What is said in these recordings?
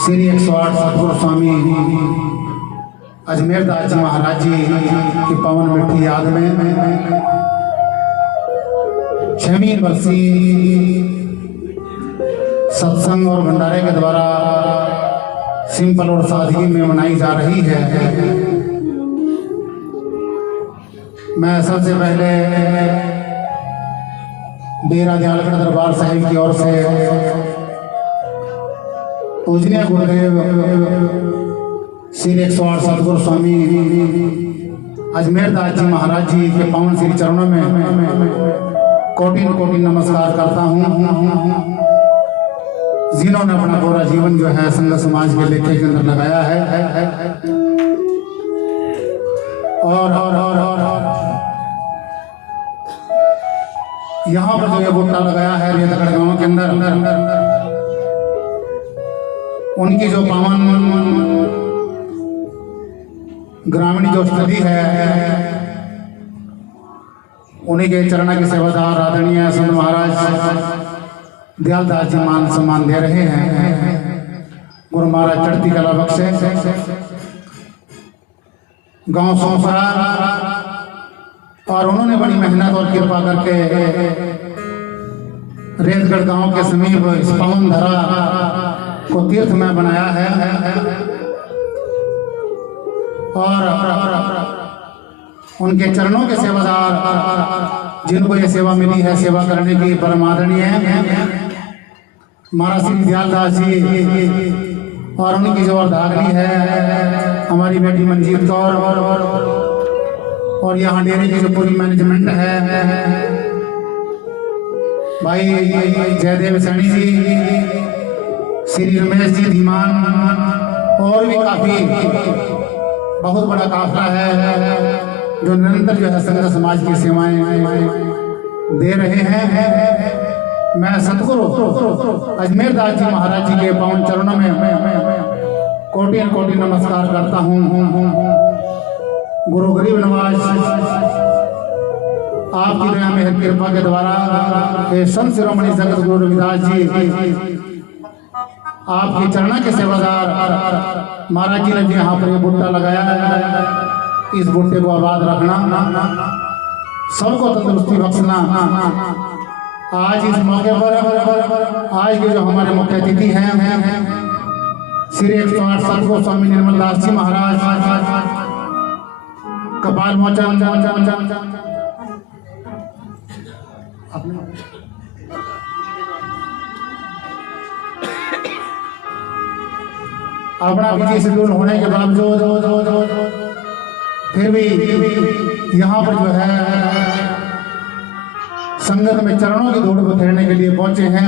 श्री 108 सतगुरु स्वामी अजमेर दास जी महाराज जी की पवन मिठी याद में 6वीं वर्षी सत्संग और भंडारे के द्वारा सिंपल और सादगी में मनाई जा रही है। मैं सबसे पहले डेरा दयालगढ़ दरबार साहिब की ओर से पूजनीय गुरुदेव श्री 108 सतगुरु स्वामी अजमेर दास जी महाराज जी के पावन श्री चरणों में कोटि कोटि नमस्कार करता हूँ, जिन्होंने अपना पूरा जीवन जो है संघ समाज के लेखे के अंदर लगाया है। और यहाँ पर जो ये बूटा लगाया है रेतगढ़ गांव के अंदर, उनकी जो पावन ग्रामीण जो स्थली है, उन्हीं के चरण के सेवादार आदरणीय संत महाराज दयाल दास जी मान सम्मान दे रहे हैं। गुरु महाराज चढ़ती कला बख्शे, गांव सौंसरा, और उन्होंने बड़ी मेहनत और कृपा करके रेतगढ़ गांव के समीप इस पावन धरा को तीर्थ में बनाया है। और उनके चरणों के सेवादार जिनको ये सेवा मिली है, सेवा करने की परम आदरणीय महाराज श्री दयाल दास जी, और उनकी जो अर्धांगिनी है हमारी बेटी मंजीत कौर, और यहाँ डेरे की जो पूरी मैनेजमेंट है, भाई जयदेव सैनी जी, श्री रमेश जी धीमान, और भी काफी बहुत बड़ा काफला है जो निरंतर जो है संघ समाज की सेवाएं दे रहे हैं। मैं सतगुरु अजमेर दास जी महाराज जी के पावन चरणों में कोटि कोटि नमस्कार करता हूँ। गुरु गरीब नवाज आपकी दया में कृपा के द्वारा संत शिरोमणि जगत गुरु रविदास जी आपके चरण के सेवादार महाराज जी ने भी यहाँ पर ये बूटा लगाया है। इस बूटे को आबाद रखना, सबको तंदुरुस्ती बख्शना। आज इस मौके पर आज के जो हमारे मुख्य अतिथि हैं श्री 108 सतगुरु स्वामी निर्मल दास जी महाराज कपाल मोचन अपना बिजी शेड्यूल होने के बावजूद फिर भी यहाँ पर जो है संगत में चरणों की धूड़ बिखेरने के लिए पहुंचे हैं।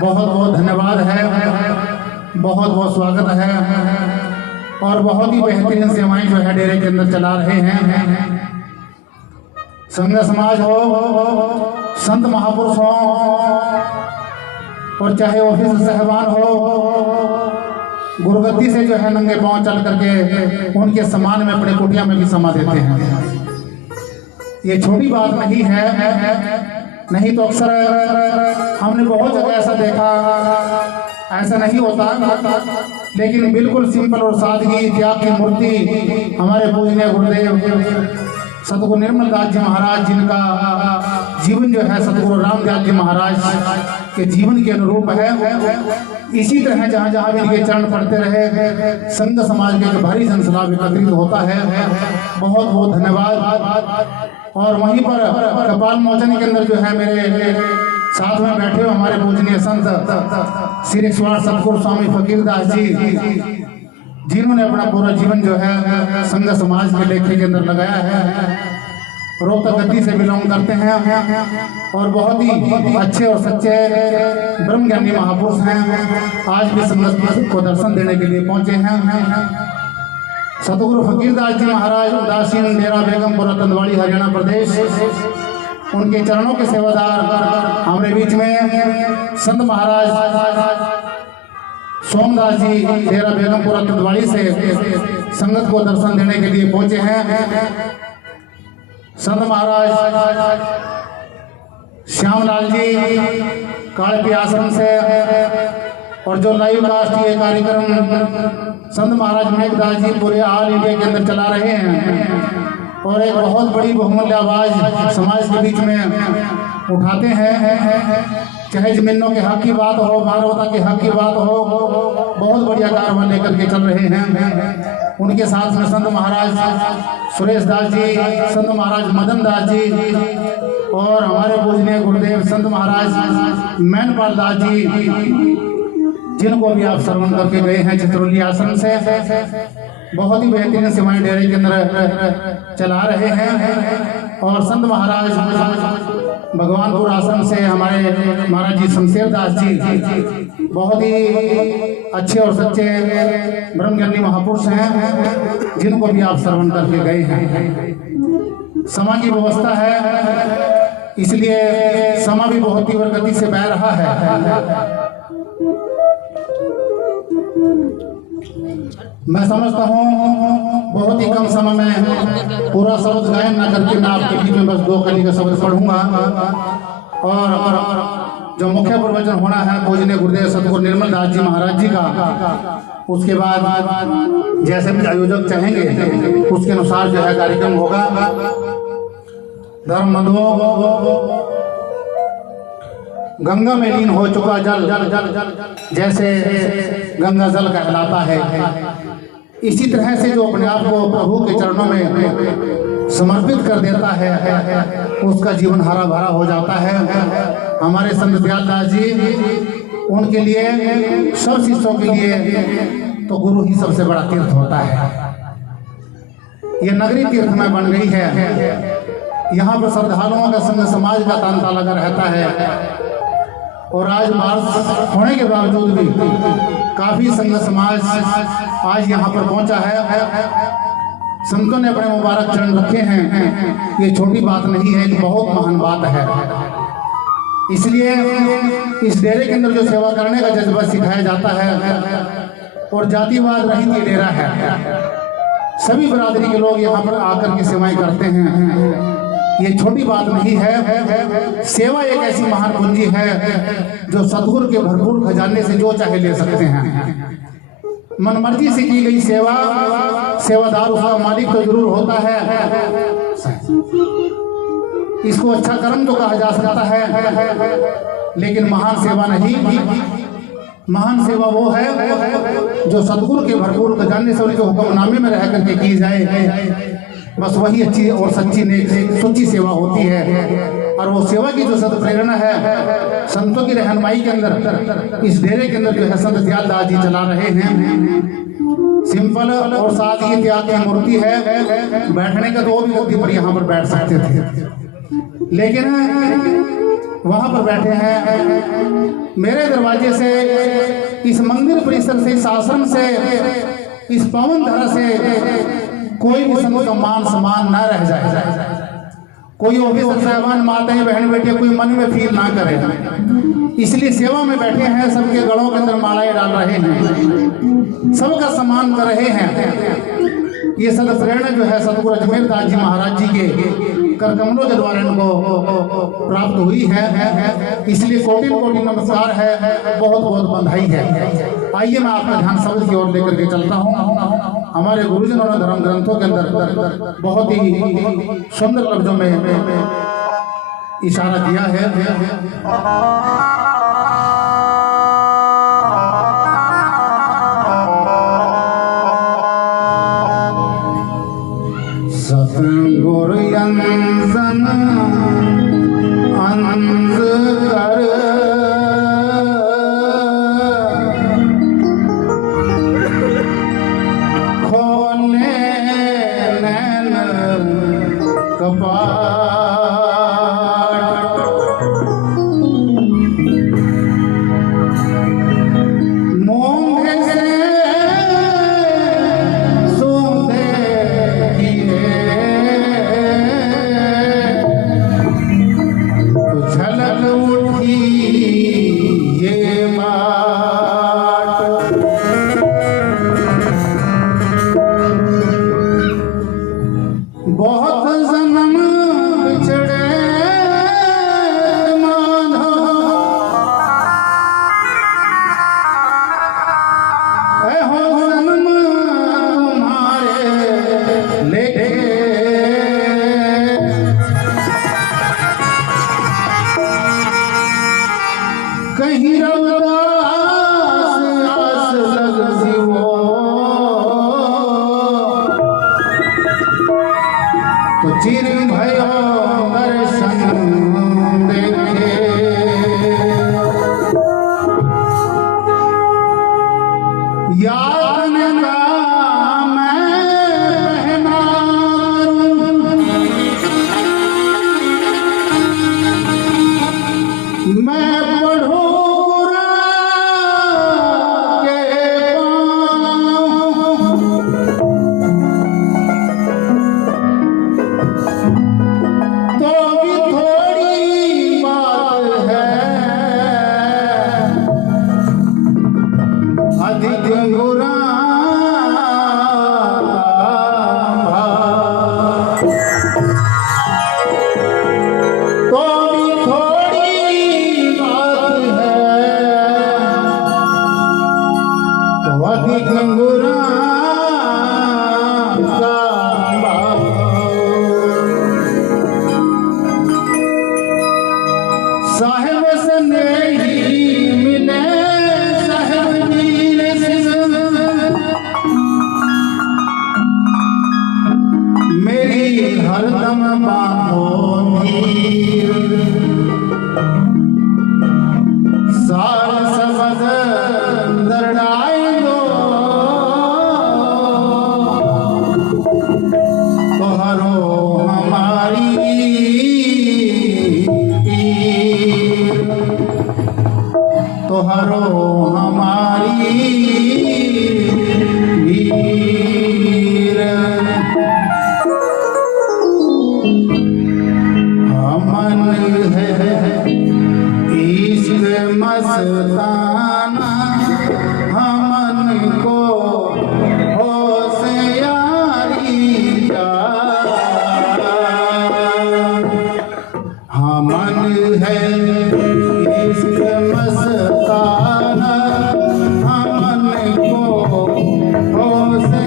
बहुत बहुत धन्यवाद है, बहुत बहुत स्वागत है, और बहुत ही बेहतरीन सेवाएं जो है डेरे के अंदर चला रहे हैं। संघ समाज हो, संत महापुरुष हो, और चाहे ऑफिस साहबान हो, गुरुगद्दी से जो है नंगे पांव चल करके उनके सम्मान में अपने कुटिया में भी समा देते हैं। ये छोटी बात नहीं है, नहीं तो अक्सर हमने बहुत जगह ऐसा देखा, ऐसा नहीं होता, लेकिन बिल्कुल सिंपल और सादगी त्याग की मूर्ति हमारे पूजनीय गुरुदेव सतगुरु निर्मल दास जी महाराज, जिनका जीवन जो है सतगुरु रामदयाल जी महाराज के जीवन के अनुरूप है। इसी तरह जहाँ जहाँ भी इनके चरण पड़ते रहे, संघ समाज के भारी जनसलाभ एकत्रित होता है। बहुत बहुत धन्यवाद। और वहीं पर कपाल मोचन के अंदर जो है मेरे साथ में बैठे हुए हमारे पूजनीय संत श्री 108 सतगुरु स्वामी फकीरदास जी, जिन्होंने अपना पूरा जीवन जो है संघ समाज के लेखे के अंदर लगाया है। रोहतक गद्दी से बिलोंग करते हैं और बहुत ही अच्छे और सच्चे ब्रह्मज्ञानी महापुरुष हैं। आज भी संगत को दर्शन देने के लिए पहुंचे हैं। सतगुरु फकीरदास जी महाराज उदासीन डेरा बेगमपुरा तंदवाड़ी हरियाणा प्रदेश, उनके चरणों के सेवादार हमारे बीच में संत महाराज सोमदास जी डेरा बेगमपुरा तंदवाड़ी से संगत को दर्शन देने के लिए पहुंचे हैं। संत महाराज श्यामलाल जी कालपी आश्रम से, और जो लाइव कास्ट ये कार्यक्रम संत महाराज मेघदास जी पूरे ऑल इंडिया के अंदर चला रहे हैं और एक बहुत बड़ी बहुमूल्य आवाज समाज के बीच में उठाते हैं। चाहे जमीनों के हक की बात हो, मानवता के हक की बात हो, बहुत बढ़िया कार्य लेकर के चल रहे हैं। उनके साथ में संत महाराज सुरेश दास जी, संत महाराज मदन दास जी और हमारे पूजनीय गुरुदेव संत महाराज मैनपाल दास जी, जिनको भी आप श्रवण करके गए हैं चित्रौली आश्रम से। बहुत ही बेहतरीन सेवाएं डेरे के अंदर चला रहे हैं। और संत महाराज भगवानपुर आश्रम से हमारे महाराज जी शमशेर दास जी बहुत ही अच्छे और सच्चे ब्रह्मज्ञानी महापुरुष हैं, जिनको भी आप श्रवण करके गए हैं। समय की व्यवस्था है, इसलिए समय भी बहुत तीव्र गति से बह रहा है। मैं समझता हूँ बहुत ही कम समय में पूरा शब्द गायन न करके मैं आपके बीच में बस 2 कली का शब्द पढ़ूंगा। और जो मुख्य प्रवचन होना है पूजनीय गुरुदेव सतगुरु निर्मल दास जी महाराज जी का, उसके बाद जैसे भी आयोजक चाहेंगे उसके अनुसार जो है कार्यक्रम होगा। धर्म बंधुओं, गंगा में लीन हो चुका जल जैसे गंगा जल कहलाता है, इसी तरह से जो अपने आप को प्रभु के चरणों में समर्पित कर देता है उसका जीवन हरा भरा हो जाता है। हमारे संत दयालदास जी, उनके लिए, सब शिष्यों के लिए तो गुरु ही सबसे बड़ा तीर्थ होता है। ये नगरी तीर्थ में बन गई है। यहाँ पर श्रद्धालुओं का संग समाज का तांता लगा रहता है। और आज मार्च होने के बावजूद भी काफी संघ समाज आज यहाँ पर पहुंचा है। संतों ने अपने मुबारक चरण रखे हैं। ये छोटी बात नहीं है, एक बहुत महान बात है। इसलिए इस डेरे के अंदर जो सेवा करने का जज्बा सिखाया जाता है और जातिवाद रहित ये डेरा है। सभी बरादरी के लोग यहाँ पर आकर के सेवाएं करते हैं। ये छोटी बात नहीं है। सेवा एक ऐसी महान पूंजी है जो सतगुरु के भरपूर खजाने से जो चाहे ले सकते हैं। मनमर्जी से की गई सेवा, सेवादार उसका मालिक तो जरूर होता है। इसको अच्छा कर्म तो कहा जा सकता है, लेकिन महान सेवा नहीं। महान सेवा वो है जो सतगुरु के भरपूर खजाने से उनके हुक्मनामे में रह करके की जाए। बस वही अच्छी और सच्ची सच्ची सेवा होती है। और वो सेवा की जो सत प्रेरणा है संतों की रहनुमाई के अंदर इस डेरे के अंदर जो है संत दयालदास जी चला रहे हैं। सिंपल और साथ ही त्याग की मूर्ति है। बैठने का तो वो भी गद्दी पर यहाँ पर बैठ सकते थे, लेकिन वहां पर बैठे हैं। मेरे दरवाजे से, इस मंदिर परिसर से, इस आश्रम से, इस पावन धरा से कोई भी संत का मान सम्मान ना रह जाए। कोई ऑफिसर साहबान, माताएं, बहन बेटे कोई मन में फील ना करे। इसलिए सेवा में बैठे हैं, सबके गलों के अंदर मालाएं डाल रहे हैं, सबका सम्मान कर रहे हैं। ये सद प्रेरणा जो है सतगुरु अजमेर दास जी महाराज जी के कर कमलों के द्वारा इनको प्राप्त हुई है। इसलिए कोटि कोटि नमस्कार है, बहुत बहुत बधाई है। आइए मैं आपका ध्यान शब्द की ओर लेकर के चलता हूँ। हमारे गुरुजनों ने धर्म ग्रंथों के अंदर बहुत ही सुंदर लफ्जों में इशारा दिया है। सतगुरु अंजन अंज कर खोले नैन कपाट कहीं रवदास आस लग जीवो तो चिर भयो दर्शन देखे याद का मैं पढ़ूं के तो भी थोड़ी बात है अधिक गुरा तो भी थोड़ी अधिक गुरा साहिब से नहीं मिले साहिब मीर मेरी हरदम बाहों नीर सार सबद दरड़ाए तोहरो हमारी तोहरो हमारी वीर हमन है इश्क मस्ताना हमन को हमन है इश्क मस्ताना हमन को होशियारिया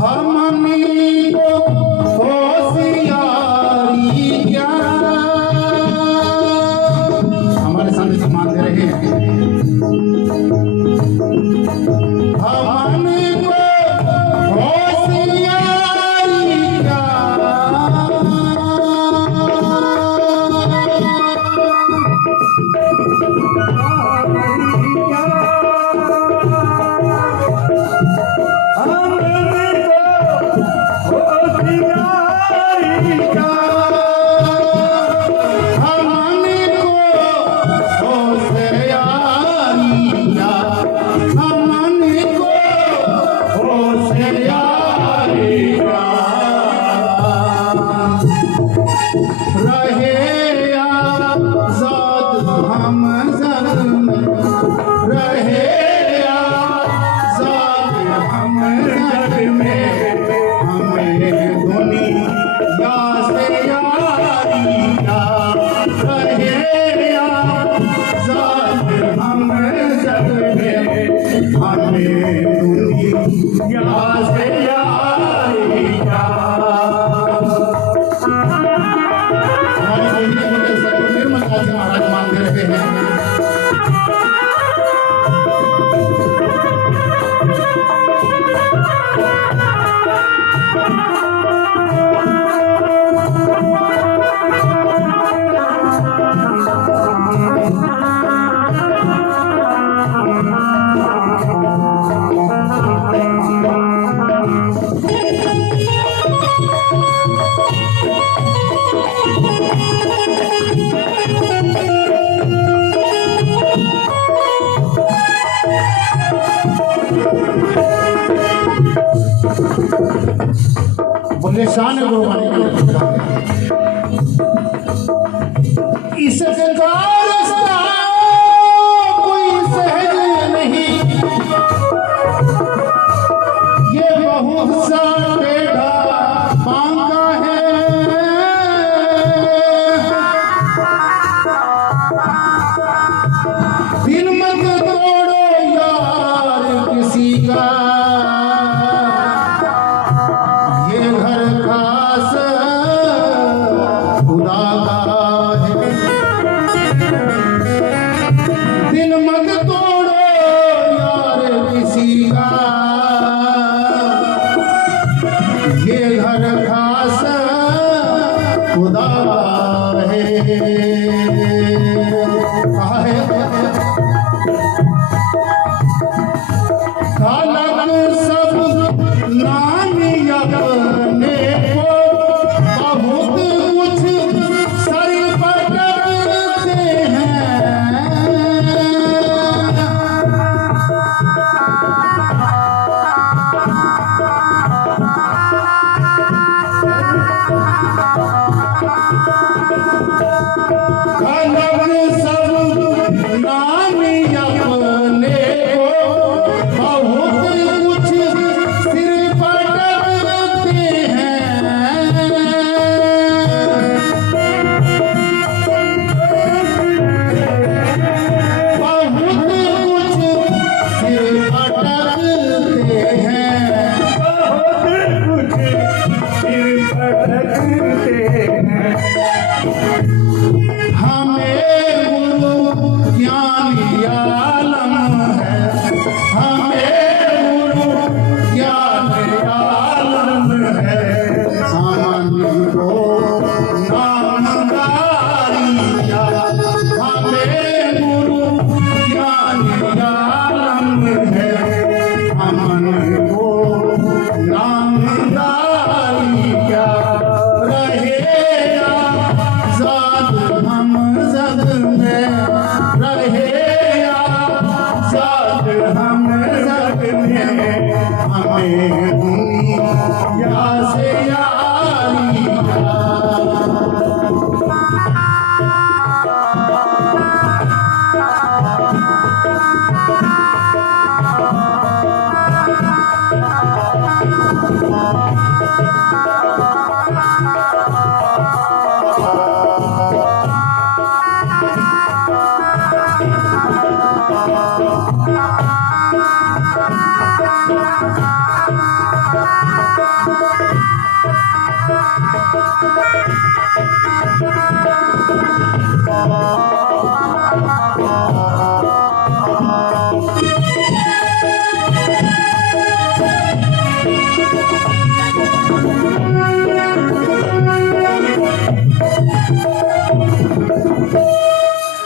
हमनी को होशियारी क्या हमारे सामने सम्मान दे रहे हैं हमनी को होशियारी क्या महाराज मान दे रहे हैं बोले शान गुरबानी इस कोई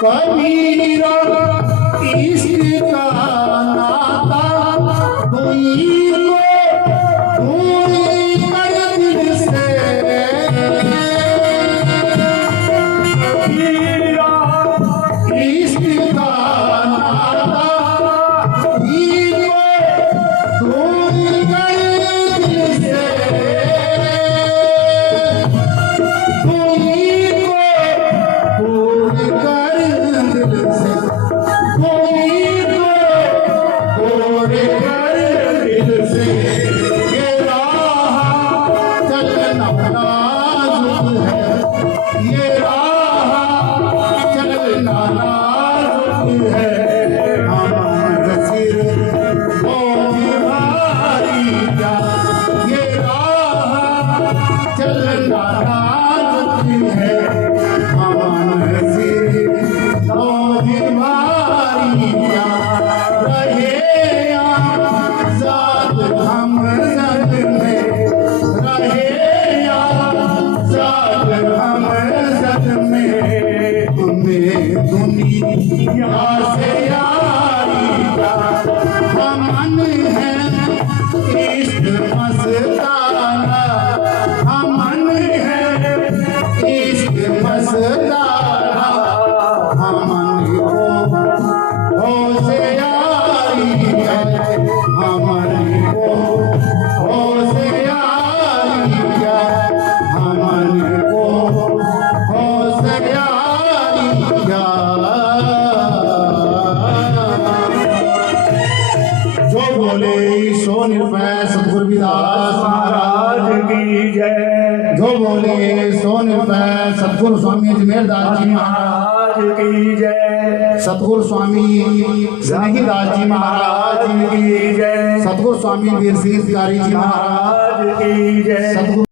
कबीरा इश्क का नाता दुई को दूरी कर दिल से, कबीरा इश्क का नाता दुई को दूरी कर दिल से, दुई को दूरी कर दुनिया से यारी का हमन है इश्क मस्ताना, हमन है इश्क मस्ताना, हमन को से यारी का, हमन को से यारी का, हमन को से यारी का। जो बोले सो निर्भय सतगुरु रविदास महाराज की जय, जो बोले सो निर्भय सतगुरु स्वामी अजमेरदास जी महाराज की जय, सतगुरु स्वामी स्नेहीदास जी महाराज की जय, सतगुरु स्वामी वीर सिंह कारी जी महाराज की जय, सतगुरु